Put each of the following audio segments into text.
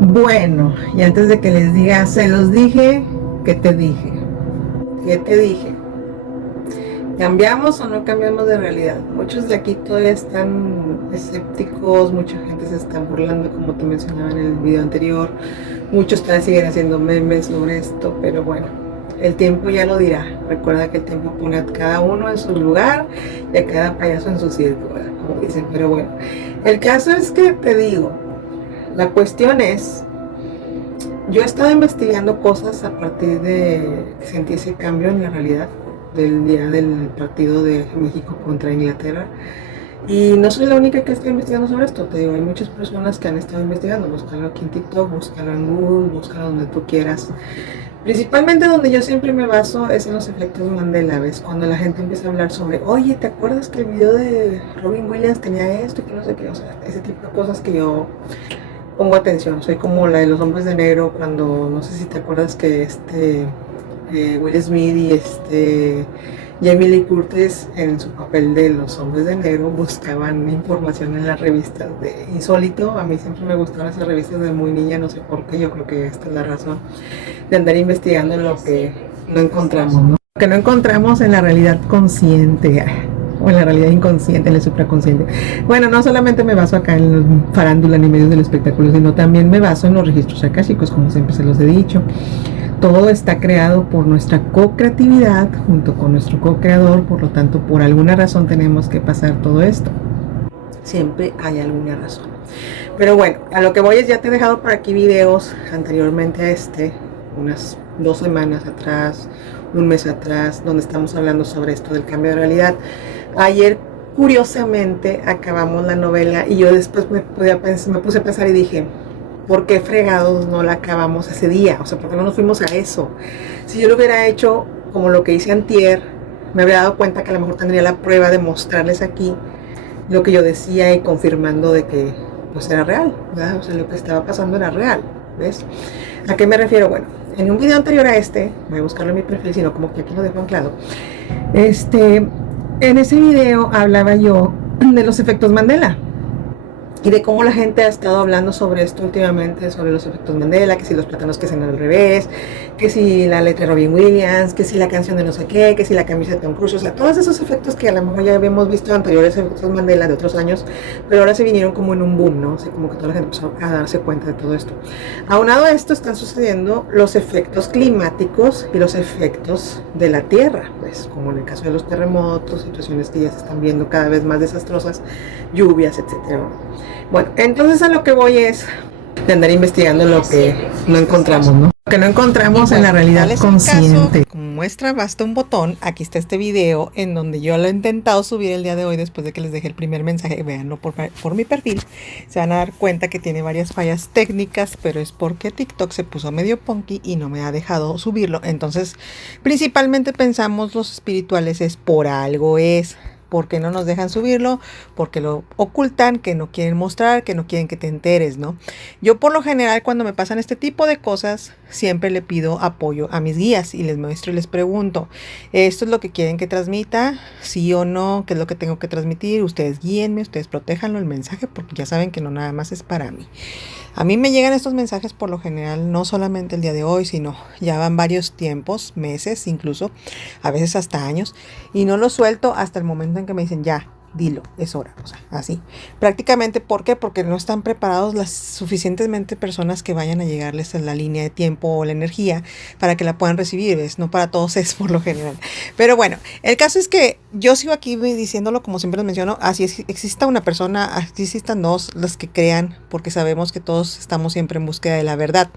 Bueno, y antes de que les diga, se los dije, ¿qué te dije? ¿Qué te dije? ¿Cambiamos o no cambiamos de realidad? Muchos de aquí todavía están escépticos, mucha gente se está burlando, como te mencionaba en el video anterior. Muchos todavía siguen haciendo memes sobre esto, pero bueno, el tiempo ya lo dirá. Recuerda que el tiempo pone a cada uno en su lugar y a cada payaso en su circo, ¿verdad? Como dicen, pero bueno. El caso es que te digo, la cuestión es, yo he estado investigando cosas a partir de que sentí ese cambio en la realidad del día del partido de México contra Inglaterra. Y no soy la única que está investigando sobre esto, te digo, hay muchas personas que han estado investigando, búscalo aquí en TikTok, búscalo en Google, búscalo donde tú quieras. Principalmente donde yo siempre me baso es en los efectos Mandela, ¿ves? Cuando la gente empieza a hablar sobre, oye, ¿te acuerdas que el video de Robin Williams tenía esto y que no sé qué? O sea, ese tipo de cosas que yo pongo atención. Soy como la de los hombres de negro cuando, no sé si te acuerdas que Will Smith y Jamie Lee Curtis en su papel de los hombres de negro buscaban información en las revistas de Insólito. A mí siempre me gustaron esas revistas de muy niña, no sé por qué, yo creo que esta es la razón de andar investigando lo que no encontramos, ¿no? Lo que no encontramos en la realidad consciente o en la realidad inconsciente, en el supraconsciente. Bueno, no solamente me baso acá en farándula ni medios del espectáculo, sino también me baso en los registros akáshicos, como siempre se los he dicho. Todo está creado por nuestra co-creatividad junto con nuestro co-creador, por lo tanto, por alguna razón tenemos que pasar todo esto. Siempre hay alguna razón. Pero bueno, a lo que voy es, ya te he dejado por aquí videos anteriormente a unas 2 semanas atrás, un mes atrás, donde estamos hablando sobre esto del cambio de realidad. Ayer, curiosamente, acabamos la novela y yo después me puse a pensar y dije, ¿por qué fregados no la acabamos ese día? O sea, ¿por qué no nos fuimos a eso? Si yo lo hubiera hecho como lo que hice antier, me habría dado cuenta que a lo mejor tendría la prueba de mostrarles aquí lo que yo decía y confirmando de que pues era real, ¿verdad? O sea, lo que estaba pasando era real, ¿ves? ¿A qué me refiero? Bueno, en un video anterior a voy a buscarlo en mi perfil, sino como que aquí lo dejo anclado. En ese video hablaba yo de los efectos Mandela y de cómo la gente ha estado hablando sobre esto últimamente, sobre los efectos Mandela, que si los plátanos que hacen al revés, que si la letra de Robin Williams, que si la canción de no sé qué, que si la camisa de Tom Cruise, o sea, todos esos efectos que a lo mejor ya habíamos visto anteriores efectos Mandela de otros años, pero ahora se vinieron como en un boom, ¿no? Así como que toda la gente empezó a darse cuenta de todo esto. Aunado a esto están sucediendo los efectos climáticos y los efectos de la Tierra, pues, como en el caso de los terremotos, situaciones que ya se están viendo cada vez más desastrosas, lluvias, etcétera. Bueno, entonces a lo que voy es de andar investigando lo que no encontramos, ¿no? Lo que no encontramos en la realidad consciente. Como muestra, basta un botón. Aquí está este video en donde yo lo he intentado subir el día de hoy después de que les dejé el primer mensaje. Véanlo por mi perfil. Se van a dar cuenta que tiene varias fallas técnicas, pero es porque TikTok se puso medio punky y no me ha dejado subirlo. Entonces, principalmente pensamos los espirituales es por algo es. Porque no nos dejan subirlo, porque lo ocultan, que no quieren mostrar, que no quieren que te enteres, ¿no? Yo por lo general cuando me pasan este tipo de cosas, siempre le pido apoyo a mis guías y les muestro y les pregunto, ¿esto es lo que quieren que transmita? ¿Sí o no? ¿Qué es lo que tengo que transmitir? Ustedes guíenme, ustedes protéjanlo el mensaje, porque ya saben que no nada más es para mí. A mí me llegan estos mensajes por lo general, no solamente el día de hoy, sino ya van varios tiempos, meses incluso, a veces hasta años, y no los suelto hasta el momento en que me dicen, ya, dilo, es hora, o sea, así. Prácticamente, ¿por qué? Porque no están preparados las suficientemente personas que vayan a llegarles a la línea de tiempo o la energía para que la puedan recibir, ¿ves? No para todos es por lo general. Pero bueno, el caso es que yo sigo aquí diciéndolo como siempre les menciono, así exista una persona, así existan dos, las que crean, porque sabemos que todos estamos siempre en búsqueda de la verdad.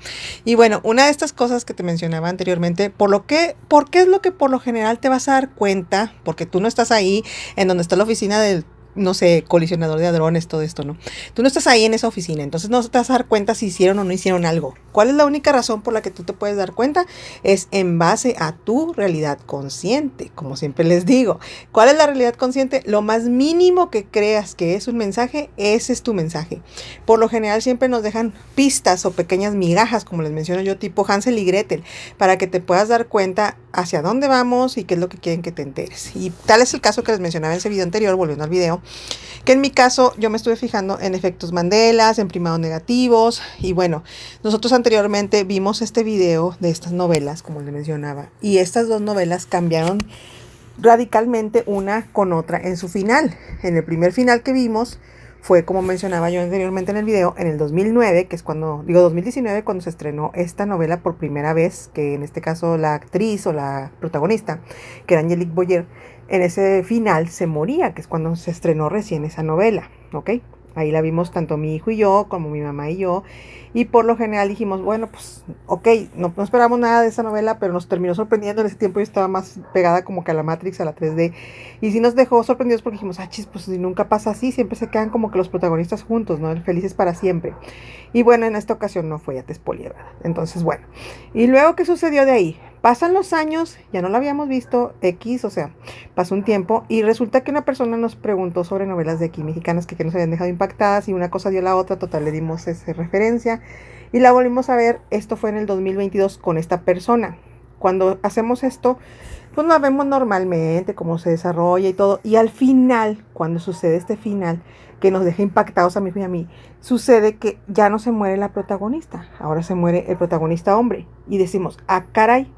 Y bueno, una de estas cosas que te mencionaba anteriormente, ¿por qué es lo que por lo general te vas a dar cuenta? Porque tú no estás ahí en donde está la oficina del, no sé, colisionador de hadrones, todo esto, ¿no? Tú no estás ahí en esa oficina, entonces no te vas a dar cuenta si hicieron o no hicieron algo. ¿Cuál es la única razón por la que tú te puedes dar cuenta? Es en base a tu realidad consciente, como siempre les digo. ¿Cuál es la realidad consciente? Lo más mínimo que creas que es un mensaje, ese es tu mensaje. Por lo general siempre nos dejan pistas o pequeñas migajas, como les menciono yo, tipo Hansel y Gretel, para que te puedas dar cuenta hacia dónde vamos y qué es lo que quieren que te enteres. Y tal es el caso que les mencionaba en ese video anterior, volviendo al video, esto, que en mi caso yo me estuve fijando en efectos Mandela, en primados negativos, y bueno, nosotros anteriormente vimos este video de estas novelas, como les mencionaba, y estas dos novelas cambiaron radicalmente una con otra en su final. En el primer final que vimos fue, como mencionaba yo anteriormente en el video, en el 2009, que es cuando, 2019, cuando se estrenó esta novela por primera vez, que en este caso la actriz o la protagonista, que era Angelique Boyer, en ese final se moría, que es cuando se estrenó recién esa novela, ¿ok? Ahí la vimos tanto mi hijo y yo, como mi mamá y yo, y por lo general dijimos, bueno, pues, ok, no esperamos nada de esa novela, pero nos terminó sorprendiendo. En ese tiempo yo estaba más pegada como que a la Matrix, a la 3D, y sí nos dejó sorprendidos porque dijimos, chis, pues si nunca pasa así, siempre se quedan como que los protagonistas juntos, ¿no? Felices para siempre. Y bueno, en esta ocasión no fue, ya te spoileé, ¿verdad? Entonces, bueno. Y luego, ¿qué sucedió de ahí? Pasan los años, ya no la habíamos visto, X, o sea, pasó un tiempo, y resulta que una persona nos preguntó sobre novelas de aquí mexicanas que nos habían dejado impactadas, y una cosa dio la otra, total, le dimos esa referencia, y la volvimos a ver. Esto fue en el 2022 con esta persona. Cuando hacemos esto, pues la vemos normalmente, cómo se desarrolla y todo, y al final, cuando sucede este final, que nos deja impactados a mi hijo y a mí, sucede que ya no se muere la protagonista, ahora se muere el protagonista hombre, y decimos, caray,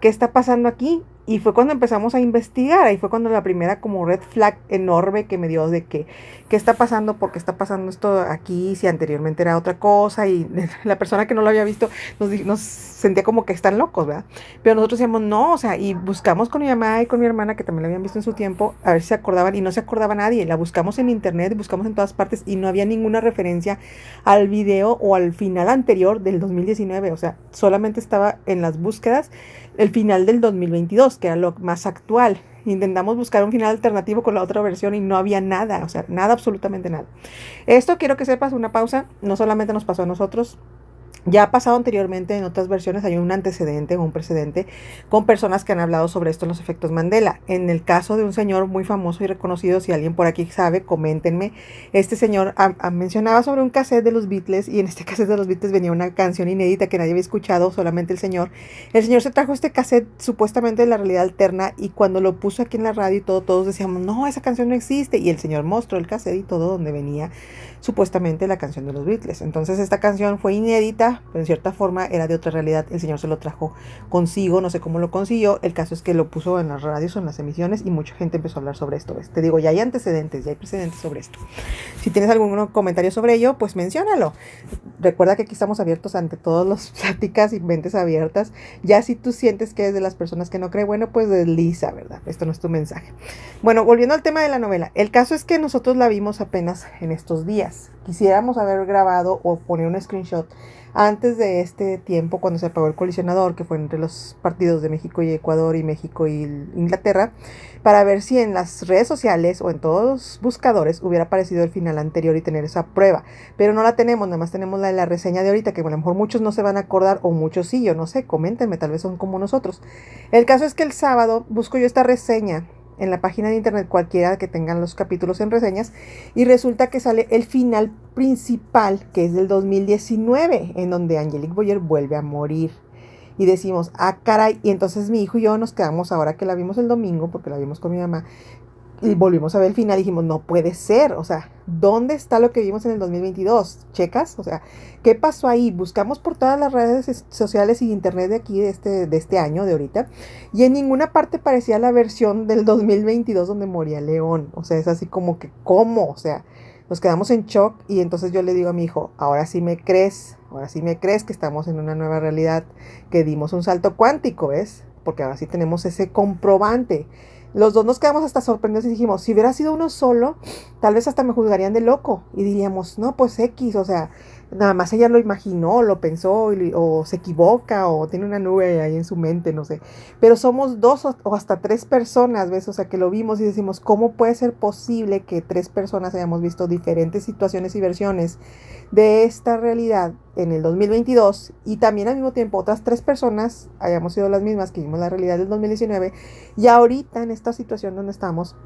¿qué está pasando aquí? Y fue cuando empezamos a investigar, ahí fue cuando la primera como red flag enorme que me dio de que, ¿qué está pasando? ¿Por qué está pasando esto aquí? Si anteriormente era otra cosa, y la persona que no lo había visto nos sentía como que están locos, ¿verdad? Pero nosotros decíamos, no, o sea, y buscamos con mi mamá y con mi hermana, que también la habían visto en su tiempo, a ver si se acordaban, y no se acordaba nadie. La buscamos en internet, buscamos en todas partes, y no había ninguna referencia al video o al final anterior del 2019, o sea, solamente estaba en las búsquedas el final del 2022, que era lo más actual. Intentamos buscar un final alternativo con la otra versión y no había nada, o sea, nada, absolutamente nada. Esto, quiero que sepas, una pausa, no solamente nos pasó a nosotros, ya ha pasado anteriormente en otras versiones. Hay un antecedente o un precedente con personas que han hablado sobre esto en los efectos Mandela. En el caso de un señor muy famoso y reconocido, si alguien por aquí sabe, coméntenme. Este señor mencionaba sobre un cassette de los Beatles, y en este cassette de los Beatles venía una canción inédita que nadie había escuchado, solamente el señor. El señor se trajo este cassette supuestamente de la realidad alterna, y cuando lo puso aquí en la radio y todo, todos decíamos, no, esa canción no existe, y el señor mostró el cassette y todo donde venía supuestamente la canción de los Beatles. Entonces esta canción fue inédita, pero en cierta forma era de otra realidad. El señor se lo trajo consigo, no sé cómo lo consiguió. El caso es que lo puso en las radios o en las emisiones, y mucha gente empezó a hablar sobre esto. Te digo, ya hay antecedentes, ya hay precedentes sobre esto. Si tienes algún comentario sobre ello, pues menciónalo. Recuerda que aquí estamos abiertos ante todas las pláticas y mentes abiertas. Ya si tú sientes que eres de las personas que no cree, bueno, pues desliza, ¿verdad? Esto no es tu mensaje. Bueno, volviendo al tema de la novela. El caso es que nosotros la vimos apenas en estos días. Quisiéramos haber grabado o poner un screenshot antes de este tiempo, cuando se apagó el colisionador, que fue entre los partidos de México y Ecuador y México y Inglaterra, para ver si en las redes sociales o en todos los buscadores hubiera aparecido el final anterior y tener esa prueba. Pero no la tenemos, nada más tenemos la reseña de ahorita, que a lo mejor muchos no se van a acordar, o muchos sí, yo no sé, coméntenme, tal vez son como nosotros. El caso es que el sábado busco yo esta reseña en la página de internet cualquiera que tengan los capítulos en reseñas, y resulta que sale el final principal, que es del 2019, en donde Angelique Boyer vuelve a morir. Y decimos, caray, y entonces mi hijo y yo nos quedamos, ahora que la vimos el domingo, porque la vimos con mi mamá, y volvimos a ver el final y dijimos, no puede ser, o sea, ¿dónde está lo que vimos en el 2022? ¿Checas? O sea, ¿qué pasó ahí? Buscamos por todas las redes sociales y internet de aquí, de este año, de ahorita, y en ninguna parte parecía la versión del 2022 donde moría León. O sea, es así como que, ¿cómo? O sea, nos quedamos en shock, y entonces yo le digo a mi hijo, ahora sí me crees que estamos en una nueva realidad, que dimos un salto cuántico, ¿ves? Porque ahora sí tenemos ese comprobante. Los dos nos quedamos hasta sorprendidos y dijimos, si hubiera sido uno solo, tal vez hasta me juzgarían de loco. Y diríamos, no, pues X, o sea, nada más ella lo imaginó, lo pensó, o se equivoca, o tiene una nube ahí en su mente, no sé. Pero somos dos o hasta tres personas, ¿ves? O sea, que lo vimos y decimos, ¿cómo puede ser posible que tres personas hayamos visto diferentes situaciones y versiones de esta realidad en el 2022, y también al mismo tiempo otras tres personas hayamos sido las mismas que vimos la realidad del 2019, y ahorita en esta situación donde estamos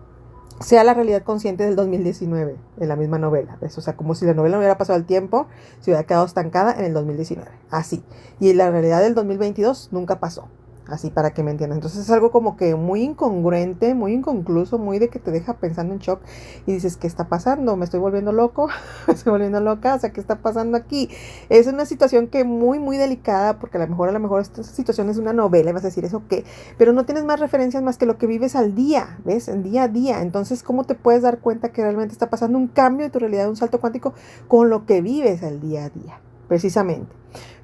sea la realidad consciente del 2019 en la misma novela, ¿ves? O sea, como si la novela no hubiera pasado el tiempo, se hubiera quedado estancada en el 2019, así, y la realidad del 2022 nunca pasó. así para que me entiendan. Entonces es algo como que muy incongruente, muy inconcluso, muy de que te deja pensando en shock y dices, ¿qué está pasando? ¿Me estoy volviendo loco? ¿Me estoy volviendo loca? O sea, ¿qué está pasando aquí? Es una situación que muy, muy delicada, porque a lo mejor esta situación es una novela y vas a decir, ¿eso qué? Pero no tienes más referencias más que lo que vives al día, ¿ves? En día a día. Entonces, ¿cómo te puedes dar cuenta que realmente está pasando un cambio en tu realidad, un salto cuántico con lo que vives al día a día? Precisamente.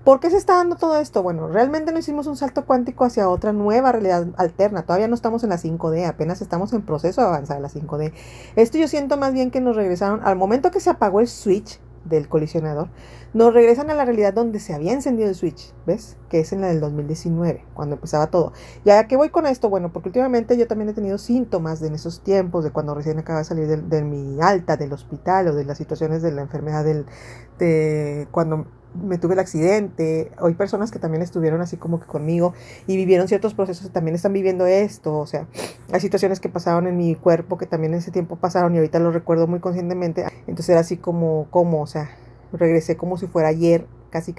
¿Por qué se está dando todo esto? Bueno, realmente no hicimos un salto cuántico hacia otra nueva realidad alterna. Todavía no estamos en la 5D, apenas estamos en proceso de avanzar a la 5D. Esto yo siento más bien que nos regresaron, al momento que se apagó el switch del colisionador, nos regresan a la realidad donde se había encendido el switch, ¿ves? Que es en la del 2019, cuando empezaba todo. ¿Y a qué voy con esto? Bueno, porque últimamente yo también he tenido síntomas de en esos tiempos, de cuando recién acaba de salir de mi alta del hospital o de las situaciones de la enfermedad de cuando me tuve el accidente. Hay personas que también estuvieron así como que conmigo y vivieron ciertos procesos y también están viviendo esto. O sea, hay situaciones que pasaron en mi cuerpo que también en ese tiempo pasaron y ahorita lo recuerdo muy conscientemente. Entonces era así como, o sea, regresé como si fuera ayer, casi.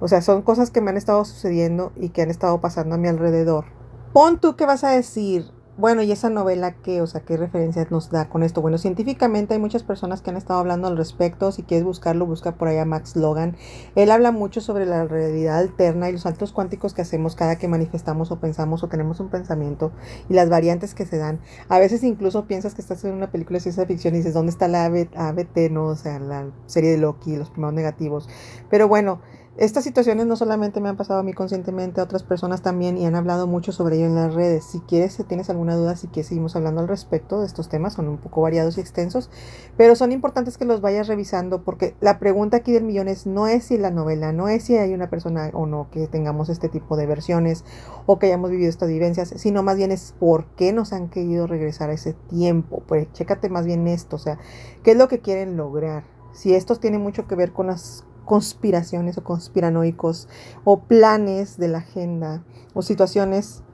O sea, son cosas que me han estado sucediendo y que han estado pasando a mi alrededor. Pon tú qué vas a decir. Bueno, ¿y esa novela qué? O sea, ¿qué referencias nos da con esto? Bueno, científicamente hay muchas personas que han estado hablando al respecto. Si quieres buscarlo, busca por ahí a Max Logan. Él habla mucho sobre la realidad alterna y los saltos cuánticos que hacemos cada que manifestamos o pensamos o tenemos un pensamiento y las variantes que se dan. A veces incluso piensas que estás en una película de ciencia ficción y dices, ¿dónde está la ABT? No, o sea, la serie de Loki, los primeros negativos. Pero bueno, estas situaciones no solamente me han pasado a mí conscientemente, a otras personas también, y han hablado mucho sobre ello en las redes. Si quieres, si tienes alguna duda, si quieres, seguimos hablando al respecto de estos temas. Son un poco variados y extensos, pero son importantes que los vayas revisando, porque la pregunta aquí del millón es, no es si la novela, no es si hay una persona o no que tengamos este tipo de versiones o que hayamos vivido estas vivencias, sino más bien es por qué nos han querido regresar a ese tiempo. Pues chécate más bien esto, o sea, ¿qué es lo que quieren lograr? Si estos tienen mucho que ver con las conspiraciones o conspiranoicos o planes de la agenda o situaciones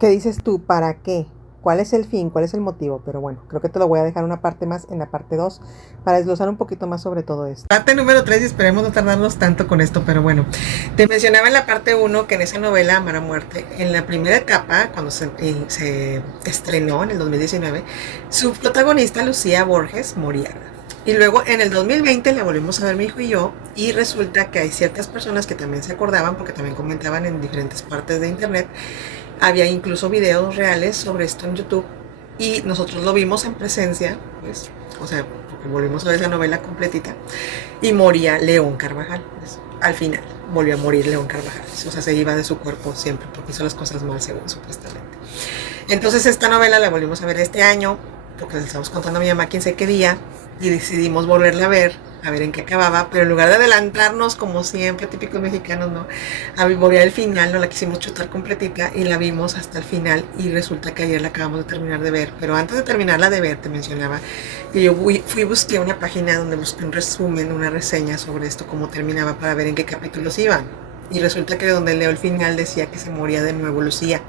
que dices tú, ¿para qué? ¿Cuál es el fin? ¿Cuál es el motivo? Pero bueno, creo que te lo voy a dejar una parte más en la parte 2 para desglosar un poquito más sobre todo esto. Parte número 3 y esperemos no tardarnos tanto con esto, pero bueno, te mencionaba en la parte 1 que en esa novela Amar a Muerte, en la primera etapa, cuando se estrenó en el 2019, su protagonista Lucía Borges moría. Y luego en el 2020 la volvimos a ver mi hijo y yo, y resulta que hay ciertas personas que también se acordaban, porque también comentaban en diferentes partes de internet, había incluso videos reales sobre esto en YouTube, y nosotros lo vimos en presencia, pues, o sea, porque volvimos a ver esa novela completita, y moría León Carvajal, pues, al final volvió a morir León Carvajal, o sea, se iba de su cuerpo siempre, porque hizo las cosas mal según supuestamente. Entonces esta novela la volvimos a ver este año, porque le estamos contando a mi mamá quién sé qué día, y decidimos volverla a ver en qué acababa, pero en lugar de adelantarnos como siempre, típicos mexicanos, ¿no? A volver al final, no la quisimos chutar completita y la vimos hasta el final, y resulta que ayer la acabamos de terminar de ver, pero antes de terminarla de ver te mencionaba que yo busqué una página donde busqué un resumen, una reseña sobre esto, cómo terminaba, para ver en qué capítulos iban, y resulta que donde leo el final decía que se moría de nuevo Lucía,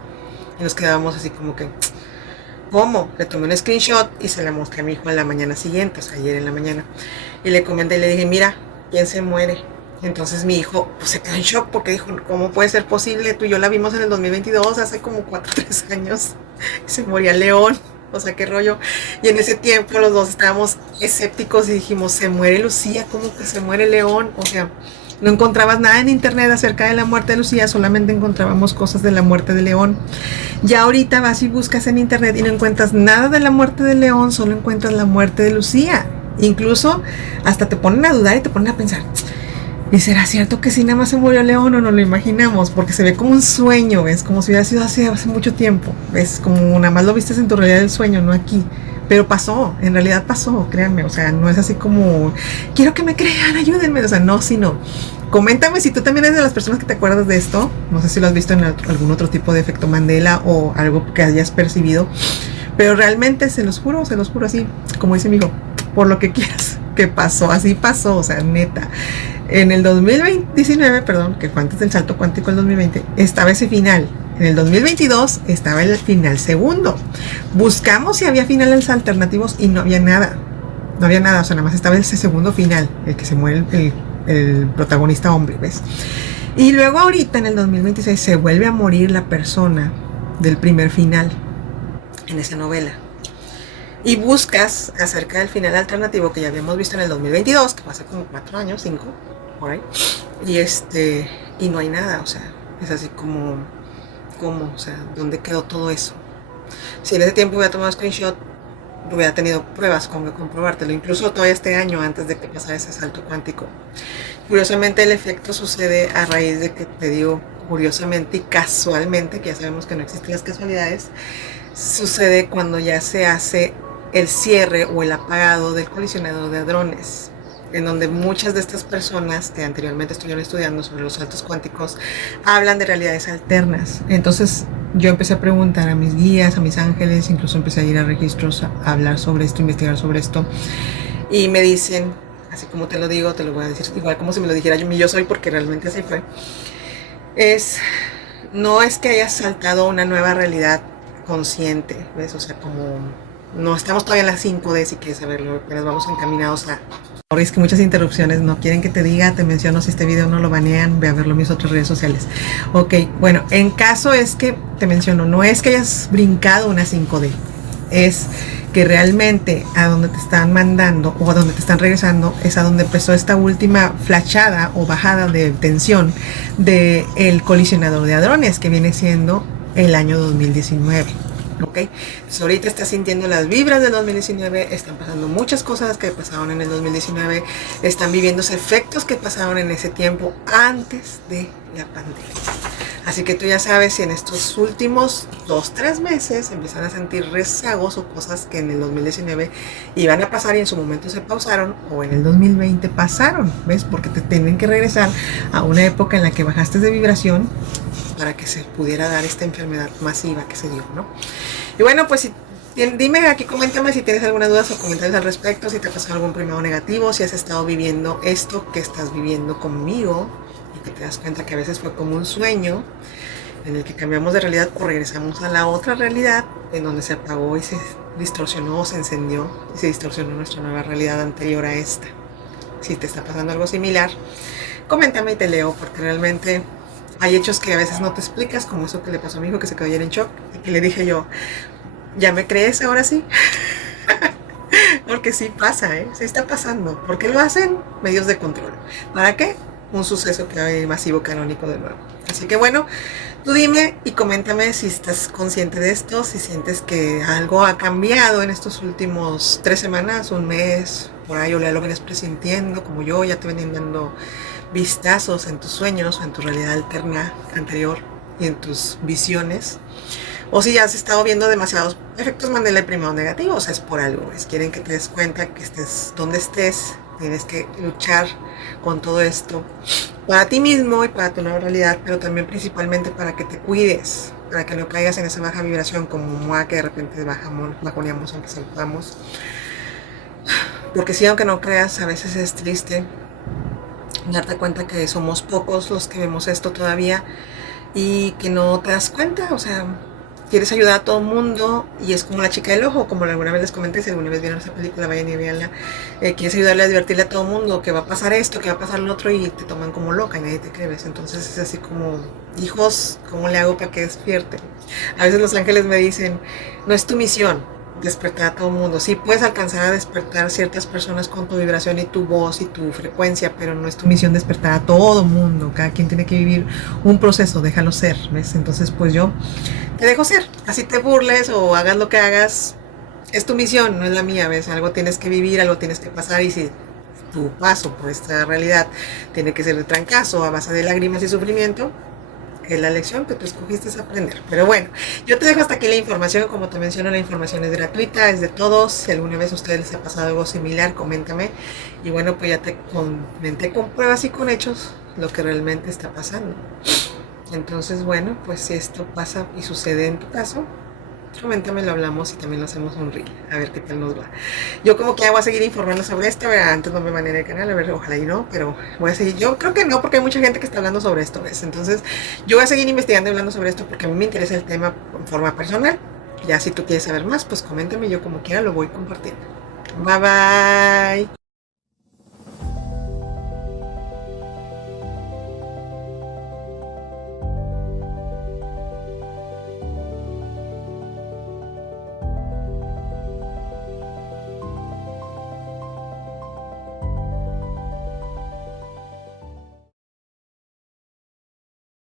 y nos quedábamos así como que, ¿cómo? Le tomé un screenshot y se la mostré a mi hijo en la mañana siguiente, o sea, ayer en la mañana. Y le comenté y le dije, mira, ¿quién se muere? Entonces mi hijo pues, se quedó en shock porque dijo, ¿cómo puede ser posible? Tú y yo la vimos en el 2022, hace como 4 o 3 años. Y se moría León, o sea, qué rollo. Y en ese tiempo los dos estábamos escépticos y dijimos, ¿se muere Lucía? ¿Cómo que se muere León? O sea, no encontrabas nada en internet acerca de la muerte de Lucía, solamente encontrábamos cosas de la muerte de León. Ya ahorita vas y buscas en internet y no encuentras nada de la muerte de León, solo encuentras la muerte de Lucía. Incluso hasta te ponen a dudar y te ponen a pensar, ¿y será cierto que sí nada más se murió León o no lo imaginamos? Porque se ve como un sueño, es como si hubiera sido hace mucho tiempo. Es como nada más lo viste en tu realidad del sueño, no aquí. Pero pasó, en realidad pasó, créanme, o sea, no es así como, quiero que me crean, ayúdenme, o sea, no, sino, coméntame si tú también eres de las personas que te acuerdas de esto, no sé si lo has visto en algún otro tipo de efecto Mandela o algo que hayas percibido, pero realmente se los juro así, como dice mi hijo, por lo que quieras, que pasó, así pasó, o sea, neta. En el 2019, perdón, que fue antes del salto cuántico del 2020, estaba ese final. En el 2022 estaba el final segundo. Buscamos si había finales alternativos y no había nada. No había nada, o sea, nada más estaba ese segundo final, el que se muere el protagonista hombre, ¿ves? Y luego ahorita en el 2026 se vuelve a morir la persona del primer final en esa novela. Y buscas acerca del final alternativo que ya habíamos visto en el 2022, que pasa como 4 años, 5, por ahí. Y no hay nada, o sea, es así como, o sea, ¿dónde quedó todo eso? Si en ese tiempo hubiera tomado screenshot, hubiera tenido pruebas como comprobártelo, incluso todavía este año antes de que pasara ese salto cuántico. Curiosamente el efecto sucede a raíz de que te digo, curiosamente y casualmente, que ya sabemos que no existen las casualidades, sucede cuando ya se hace el cierre o el apagado del colisionador de hadrones, en donde muchas de estas personas que anteriormente estuvieron estudiando sobre los saltos cuánticos hablan de realidades alternas. Entonces yo empecé a preguntar a mis guías, a mis ángeles, incluso empecé a ir a registros a hablar sobre esto, investigar sobre esto, y me dicen, así como te lo digo, te lo voy a decir igual como si me lo dijera yo soy, porque realmente así fue. No es que hayas saltado una nueva realidad consciente, ¿ves? O sea, como no estamos todavía en las 5D, si quieres saberlo, pero vamos encaminados a... Ahora es que muchas interrupciones, no quieren que te diga, te menciono, si este video no lo banean, ve a verlo en mis otras redes sociales. Ok, bueno, en caso es que, te menciono, no es que hayas brincado una 5D, es que realmente a donde te están mandando o a donde te están regresando es a donde empezó esta última flashada o bajada de tensión del colisionador de hadrones, que viene siendo el año 2019. ¿Ok? Entonces ahorita estás sintiendo las vibras del 2019, están pasando muchas cosas que pasaron en el 2019, están viviendo efectos que pasaron en ese tiempo antes de la pandemia. Así que tú ya sabes si en estos últimos 2-3 meses empiezan a sentir rezagos o cosas que en el 2019 iban a pasar y en su momento se pausaron, o en el 2020 pasaron, ¿ves? Porque te tienen que regresar a una época en la que bajaste de vibración para que se pudiera dar esta enfermedad masiva que se dio, ¿no? Y bueno, pues dime aquí, coméntame si tienes alguna duda o comentarios al respecto, si te ha pasado algún primado negativo, si has estado viviendo esto que estás viviendo conmigo y que te das cuenta que a veces fue como un sueño en el que cambiamos de realidad o regresamos a la otra realidad en donde se apagó y se distorsionó, se encendió y se distorsionó nuestra nueva realidad anterior a esta. Si te está pasando algo similar, coméntame y te leo, porque realmente hay hechos que a veces no te explicas, como eso que le pasó a mi hijo, que se quedó ayer en shock y que le dije yo, ¿ya me crees ahora sí? Porque sí pasa, ¿eh? Sí está pasando. ¿Por qué lo hacen? Medios de control. ¿Para qué? Un suceso masivo canónico de nuevo. Así que bueno, tú dime y coméntame si estás consciente de esto, si sientes que algo ha cambiado en estos últimos 3 semanas, un mes, por ahí, o ya lo vienes presintiendo, como yo, ya te venían dando vistazos en tus sueños, en tu realidad alterna anterior y en tus visiones. O si ya has estado viendo demasiados efectos Mandela y primados negativos, es por algo, quieren que te des cuenta que estés donde estés, tienes que luchar con todo esto para ti mismo y para tu nueva realidad, pero también principalmente para que te cuides, para que no caigas en esa baja vibración como Moa, que de repente bajoneamos aunque saludamos. Porque sí, aunque no creas, a veces es triste darte cuenta que somos pocos los que vemos esto todavía y que no te das cuenta, o sea, quieres ayudar a todo el mundo y es como la chica del ojo, como alguna vez les comenté, si alguna vez vieron esa película, vayan y veanla, quieres ayudarle a divertirle a todo el mundo, que va a pasar esto, que va a pasar lo otro y te toman como loca y nadie te cree, ¿ves? Entonces es así como, hijos, ¿cómo le hago para que despierten? A veces los ángeles me dicen, no es tu misión despertar a todo el mundo. Sí puedes alcanzar a despertar ciertas personas con tu vibración y tu voz y tu frecuencia, pero no es tu misión despertar a todo el mundo. Cada quien tiene que vivir un proceso, déjalo ser, ¿ves? Entonces pues yo te dejo ser, así te burles o hagas lo que hagas, es tu misión, no es la mía, ¿ves? Algo tienes que vivir, algo tienes que pasar, y si tu paso por esta realidad tiene que ser de trancazo a base de lágrimas y sufrimiento, es la lección que tú escogiste es aprender. Pero bueno, yo te dejo hasta aquí la información. Como te menciono, la información es gratuita, es de todos. Si alguna vez a ustedes les ha pasado algo similar, coméntame. Y bueno, pues ya te comenté con pruebas y con hechos lo que realmente está pasando. Entonces, bueno, pues si esto pasa y sucede en tu caso, coméntame, lo hablamos y también lo hacemos un reel, a ver qué tal nos va. Yo como que voy a seguir informando sobre esto, ¿verdad? Antes no me manera el canal, a ver, ojalá y no, pero voy a seguir. Yo creo que no, porque hay mucha gente que está hablando sobre esto, ¿ves? Entonces yo voy a seguir investigando y hablando sobre esto porque a mí me interesa el tema en forma personal. Ya si tú quieres saber más, pues coméntame, yo como quiera lo voy compartiendo. Bye bye.